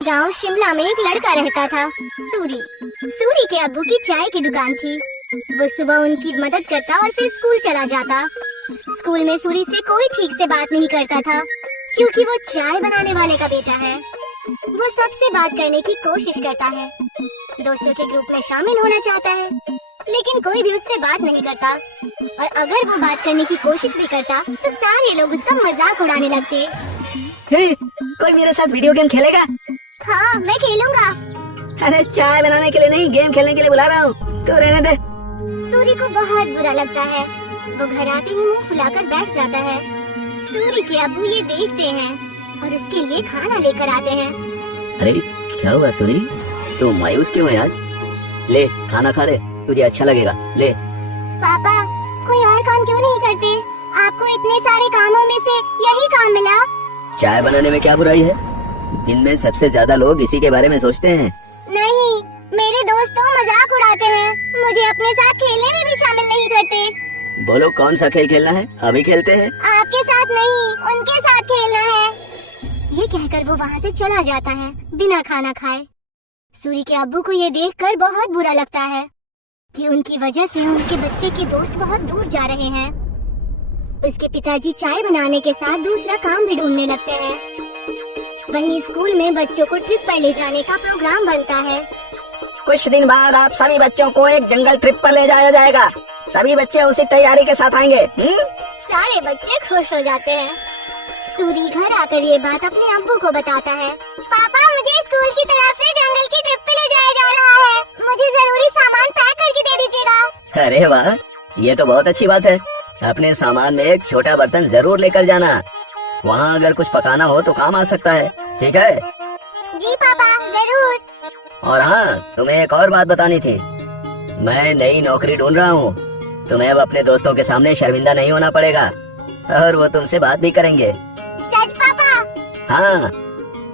गांव शिमला में एक लड़का रहता था, सूरी। सूरी के अब्बू की चाय की दुकान थी। वो सुबह उनकी मदद करता और फिर स्कूल चला जाता। स्कूल में सूरी से कोई ठीक से बात नहीं करता था, क्योंकि वो चाय बनाने वाले का बेटा है। वो सबसे बात करने की कोशिश करता है, दोस्तों के ग्रुप में शामिल होना चाहता है, लेकिन कोई भी उससे बात नहीं करता। और अगर वो बात करने की कोशिश भी करता तो सारे लोग उसका मजाक उड़ाने लगते। कोई मेरे साथ वीडियो गेम खेलेगा? हाँ, मैं खेलूंगा। अरे चाय बनाने के लिए नहीं, गेम खेलने के लिए बुला रहा हूँ, तो रहने दे। सूरी को बहुत बुरा लगता है। वो घर आते ही मुंह फुलाकर बैठ जाता है। सूरी के अब्बू ये देखते हैं और उसके लिए खाना लेकर आते हैं। अरे क्या हुआ सूरी, तू मायूस क्यों है आज? ले खाना खा ले, तुझे अच्छा लगेगा, ले। पापा, कोई और काम क्यों नहीं करते? आपको इतने सारे कामों में से यही काम मिला। चाय बनाने में क्या बुराई है? दिन में सबसे ज्यादा लोग इसी के बारे में सोचते हैं। नहीं, मेरे दोस्त तो मजाक उड़ाते हैं, मुझे अपने साथ खेलने में भी शामिल नहीं करते। बोलो कौन सा खेल खेलना है, अभी खेलते हैं। आपके साथ नहीं, उनके साथ खेलना है। ये कहकर वो वहाँ से चला जाता है बिना खाना खाए। सूरी के अब्बू को ये देखकर बहुत बुरा लगता है कि उनकी वजह से उनके बच्चे के दोस्त बहुत दूर जा रहे हैं। उसके पिताजी चाय बनाने के साथ दूसरा काम भी ढूंढने लगते हैं। वहीं स्कूल में बच्चों को ट्रिप पर ले जाने का प्रोग्राम बनता है। कुछ दिन बाद आप सभी बच्चों को एक जंगल ट्रिप पर ले जाया जाएगा। सभी बच्चे उसी तैयारी के साथ आएंगे। सारे बच्चे खुश हो जाते हैं। सूरी घर आकर ये बात अपने अब्बू को बताता है। पापा, मुझे स्कूल की तरफ से जंगल की ट्रिप पे ले जाया जा रहा है। मुझे जरूरी सामान पैक करके दे दीजिएगा। अरे वाह, ये तो बहुत अच्छी बात है। अपने सामान में एक छोटा बर्तन जरूर लेकर जाना, वहाँ अगर कुछ पकाना हो तो काम आ सकता है, ठीक है? जी पापा, जरूर। और हाँ, तुम्हें एक और बात बतानी थी। मैं नई नौकरी ढूंढ रहा हूँ, तुम्हें अब अपने दोस्तों के सामने शर्मिंदा नहीं होना पड़ेगा और वो तुमसे बात भी करेंगे। सच पापा? हाँ।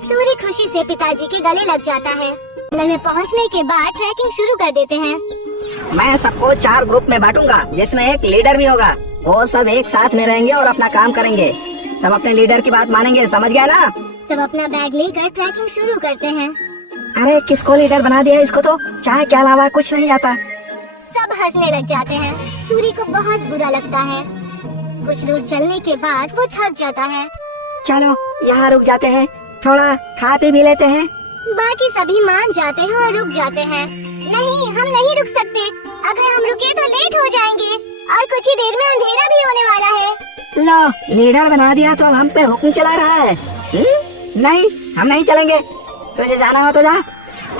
सूरी खुशी से पिताजी के गले लग जाता है। जंगल में पहुँचने के बाद ट्रैकिंग शुरू कर देते हैं। मैं सबको 4 ग्रुप में बांटूंगा, जिसमें एक लीडर भी होगा। वो सब एक साथ में रहेंगे और अपना काम करेंगे। सब अपने लीडर की बात मानेंगे, समझ गया ना? सब अपना बैग लेकर ट्रैकिंग शुरू करते हैं। अरे किसको लीडर बना दिया? इसको तो चाय के अलावा कुछ नहीं आता। सब हंसने लग जाते हैं। सूरी को बहुत बुरा लगता है। कुछ दूर चलने के बाद वो थक जाता है। चलो यहाँ रुक जाते हैं, थोड़ा खा पी भी लेते हैं। बाकी सभी मान जाते हैं और रुक जाते हैं। नहीं, हम नहीं रुक सकते। अगर हम रुके तो लेट हो जाएंगे और कुछ ही देर में अंधेरा भी होने वाला है। लो, लीडर बना दिया तो हम पे हुक्म चला रहा है। नहीं, हम नहीं चलेंगे। तुझे जाना हो तो जा,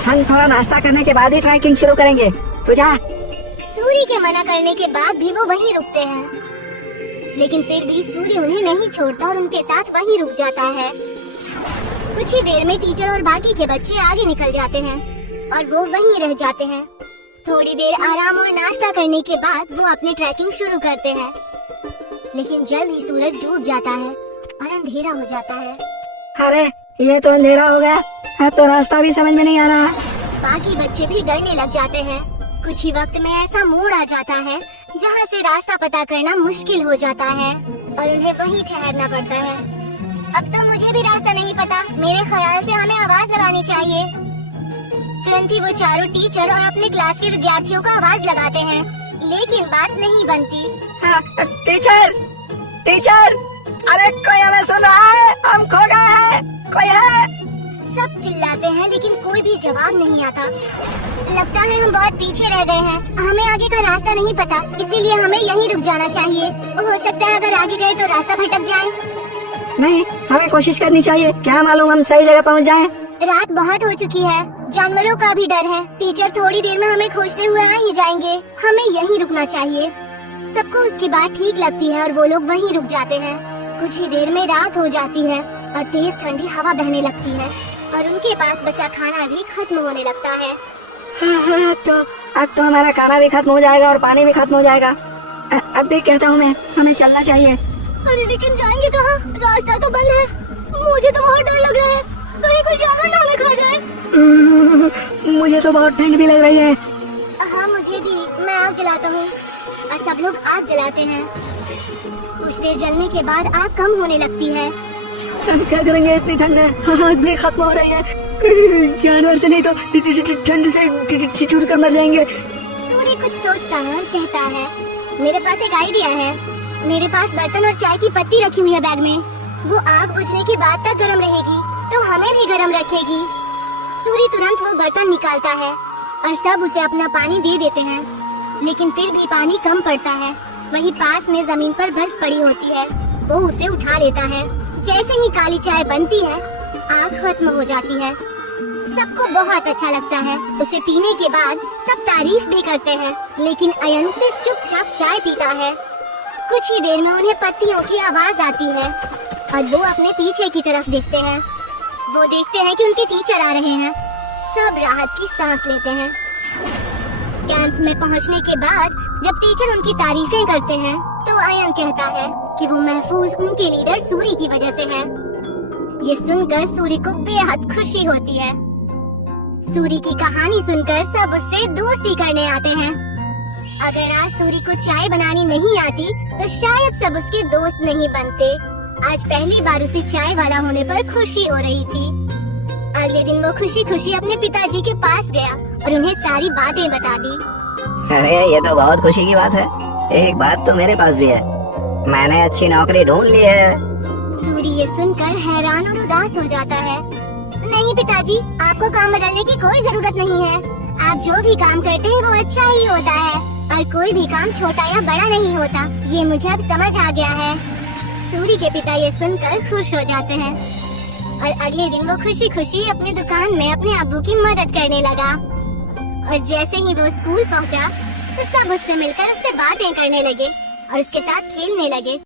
हम थोड़ा नाश्ता करने के बाद ही ट्रैकिंग शुरू करेंगे, तू जा। सूरी के मना करने के बाद भी वो वहीं रुकते हैं, लेकिन फिर भी सूरी उन्हें नहीं छोड़ता और उनके साथ वहीं रुक जाता है। कुछ ही देर में टीचर और बाकी के बच्चे आगे निकल जाते हैं और वो वहीं रह जाते हैं। थोड़ी देर आराम और नाश्ता करने के बाद वो अपनी ट्रैकिंग शुरू करते हैं, लेकिन जल्द ही सूरज डूब जाता है और अंधेरा हो जाता है। अरे ये तो अंधेरा हो गया, अब तो रास्ता भी समझ में नहीं आ रहा। बाकी बच्चे भी डरने लग जाते हैं। कुछ ही वक्त में ऐसा मोड़ आ जाता है जहाँ से रास्ता पता करना मुश्किल हो जाता है और उन्हें वहीं ठहरना पड़ता है। अब तो मुझे भी रास्ता नहीं पता, मेरे ख्याल से हमें आवाज लगानी चाहिए। तुरंत ही वो चारों टीचर और अपने क्लास के विद्यार्थियों को आवाज लगाते हैं, लेकिन बात नहीं बनती। टीचर, टीचर, अरे कोई हमें सुन रहा है? हम खो गए हैं, कोई है? सब चिल्लाते हैं लेकिन कोई भी जवाब नहीं आता। लगता है हम बहुत पीछे रह गए हैं। हमें आगे का रास्ता नहीं पता, इसीलिए हमें यहीं रुक जाना चाहिए। हो सकता है अगर आगे गए तो रास्ता भटक जाए। नहीं, हमें कोशिश करनी चाहिए, क्या मालूम हम सही जगह पहुंच जाएं। रात बहुत हो चुकी है, जानवरों का भी डर है। टीचर थोड़ी देर में हमें खोजते हुए आ ही जाएंगे, हमें यहीं रुकना चाहिए। सबको उसकी बात ठीक लगती है और वो लोग वहीं रुक जाते हैं। कुछ ही देर में रात हो जाती है और तेज ठंडी हवा बहने लगती है और उनके पास बचा खाना भी खत्म होने लगता है। हाँ, अब तो हमारा खाना भी खत्म हो जाएगा और पानी भी खत्म हो जाएगा। अब भी कहता हूँ मैं, हमें चलना चाहिए। अरे लेकिन जाएंगे कहाँ? रास्ता तो बंद है। मुझे तो बहुत डर लग रहा है, कहीं कोई जानवर ना हमें खा जाए। मुझे तो बहुत ठंड भी लग रही है। हाँ, मुझे भी। मैं आग जलाता हूँ और सब लोग आग जलाते हैं। कुछ देर जलने के बाद आग कम होने लगती है। हम क्या करेंगे, इतनी ठंड है, आग भी खत्म हो रही है, जानवर से नहीं तो ठंड से छूट कर मर जाएंगे। सूरी कुछ सोचता है और कहता है, मेरे पास एक आइडिया है। मेरे पास बर्तन और चाय की पत्ती रखी हुई है बैग में। वो आग बुझने के बाद तक गर्म रहेगी तो हमें भी गर्म रखेगी। सूरी तुरंत वो बर्तन निकालता है और सब उसे अपना पानी दे देते हैं, लेकिन फिर भी पानी कम पड़ता है। वहीं पास में जमीन पर बर्फ पड़ी होती है, वो उसे उठा लेता है। जैसे ही काली चाय बनती है, आग खत्म हो जाती है। सबको बहुत अच्छा लगता है। उसे पीने के बाद सब तारीफ भी करते हैं, लेकिन अयन सिर्फ चुपचाप चाय पीता है। कुछ ही देर में उन्हें पत्तियों की आवाज आती है और वो अपने पीछे की तरफ देखते हैं। वो देखते हैं कि उनके टीचर आ रहे हैं। सब राहत की सांस लेते हैं। कैंप में पहुंचने के बाद जब टीचर उनकी तारीफें करते हैं तो अयन कहता है कि वो महफूज उनके लीडर सूरी की वजह से है। ये सुनकर सूरी को बेहद खुशी होती है। सूरी की कहानी सुनकर सब उससे दोस्ती करने आते हैं। अगर आज सूरी को चाय बनानी नहीं आती तो शायद सब उसके दोस्त नहीं बनते। आज पहली बार उसे चाय वाला होने पर खुशी हो रही थी। अगले दिन वो खुशी खुशी अपने पिताजी के पास गया और उन्हें सारी बातें बता दी। अरे ये तो बहुत खुशी की बात है। एक बात तो मेरे पास भी है, मैंने अच्छी नौकरी ढूंढ ली है। सूरी ये सुनकर हैरान और उदास हो जाता है। नहीं पिताजी, आपको काम बदलने की कोई जरूरत नहीं है। आप जो भी काम करते हैं वो अच्छा ही होता है और कोई भी काम छोटा या बड़ा नहीं होता। ये मुझे अब समझ आ गया है। सूरी के पिता ये सुनकर खुश हो जाते हैं और अगले दिन वो खुशी खुशी अपनी दुकान में अपने अब्बू की मदद करने लगा। और जैसे ही वो स्कूल पहुंचा तो सब उससे मिलकर उससे बातें करने लगे और उसके साथ खेलने लगे।